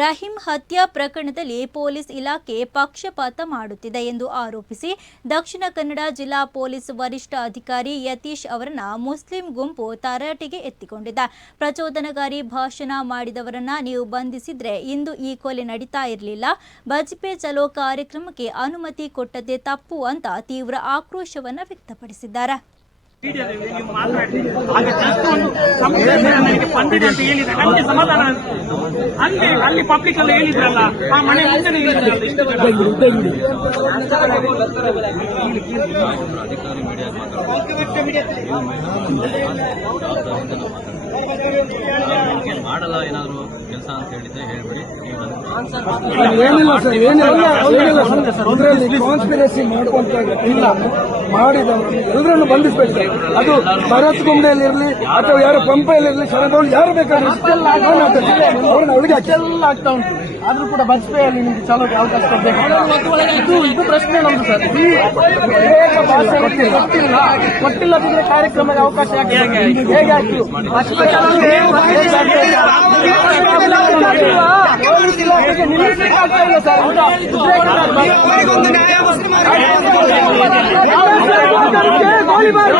ರಹೀಂ ಹತ್ಯಾ ಪ್ರಕರಣದಲ್ಲಿ ಪೊಲೀಸ್ ಇಲಾಖೆ ಪಕ್ಷಪಾತ ಮಾಡುತ್ತಿದೆ ಎಂದು ಆರೋಪಿಸಿ ದಕ್ಷಿಣ ಕನ್ನಡ ಜಿಲ್ಲಾ ಪೊಲೀಸ್ ವರಿಷ್ಠ ಅಧಿಕಾರಿ ಯತೀಶ್ ಅವರನ್ನ ಮುಸ್ಲಿಂ ಗುಂಪು ತರಾಟೆಗೆ ಎತ್ತಿಕೊಂಡಿದೆ. ಪ್ರಚೋದನಕಾರಿ ಭಾಷಣ ಮಾಡಿದವರನ್ನ ನೀವು ಬಂಧಿಸಿದ್ರೆ ಇಂದು ಈ ಕೊಲೆ ನಡೀತಾ ಇರಲಿಲ್ಲ. ಬಜ್ಪೆ ಚಲೋ ಕಾರ್ಯಕ್ರಮಕ್ಕೆ ಅನುಮತಿ ಕೊಟ್ಟದ್ದೇ ತಪ್ಪು ಅಂತ ತೀವ್ರ ಆಕ್ರೋಶವನ್ನ ವ್ಯಕ್ತಪಡಿಸಿದ್ದಾರೆ. ನನಗೆ ಬಂದಿದೆ ಅಂತ ಹೇಳಿದ್ರೆ ನನಗೆ ಸಮಾಧಾನ. ಹಂಗೆ ಅಲ್ಲಿ ಪಬ್ಲಿಕ್ ಅಲ್ಲಿ ಹೇಳಿದ್ರಲ್ಲ, ಆ ಮನೆ ಮುಂದೆ ಹೇಳಿದ್ರಲ್ಲ ಇಷ್ಟು. ಮಾಡಲ್ಲ ಏನಾದ್ರು ಕೆಲಸ ಅಂತ ಹೇಳಿದ್ರೆ ಹೇಳ್ಬಿಡಿ ಏನಿಲ್ಲ ಸರ್ ಏನಿಲ್ಲ. ಏನಿಲ್ಲ ಸರ್. ಅದರಲ್ಲಿ ಕಾನ್ಸ್ಪಿರಸಿ ಮಾಡ್ಕೊಂತ ಇಲ್ಲ ಮಾಡಿದವರು ಎಲ್ಲರನ್ನು ಬಂಧಿಸಬೇಕು ಅದು ಭರತ್ ಗುಂಡೆಯಲ್ಲಿರಲಿ ಅಥವಾ ಯಾರು ಪಂಪೆಯಲ್ಲಿರಲಿ ಶರದೌಲ್ ಯಾರು ಬೇಕಾದ್ರೂ ಅವ್ರನ್ನ ಅವ್ರಿಗೆ ಅಚ್ಚೆಲ್ಲ ಎಲ್ಲ ಆಗ್ತಾ ಉಂಟು. ಆದ್ರೂ ಕೂಡ ಬಜ್ಪೆಯಲ್ಲಿ ನಿಮ್ಗೆ ಚಲೋಗೆ ಅವಕಾಶ ಕೊಡ್ಬೇಕು ಇದು ಇದು ಪ್ರಶ್ನೆ ನಮ್ದು ಸರ್ ಈ ವಿವೇಕ ಭಾಷೆ ಗೊತ್ತಿಲ್ಲ ಗೊತ್ತಿಲ್ಲ ಗೊತ್ತಿಲ್ಲದಿದ್ರೆ ಕಾರ್ಯಕ್ರಮಕ್ಕೆ ಅವಕಾಶ ಯಾಕೆ ಹೇಗೆ ಆಯ್ತು ಬಜ್ಪೆ ಚಲೋಗೆ ಹೇಗೆ ಆಗ್ಬೇಕು? ಪೊಲೀಸ್ ಇಲಾಖೆಗೆ ನಿಲ್ಲಿಸ್ಲಿಕ್ಕೆ ಆಗ್ತಾ ಇಲ್ಲ ಸರ್ ಅಂತ ಗೋಲಿಬಾರ್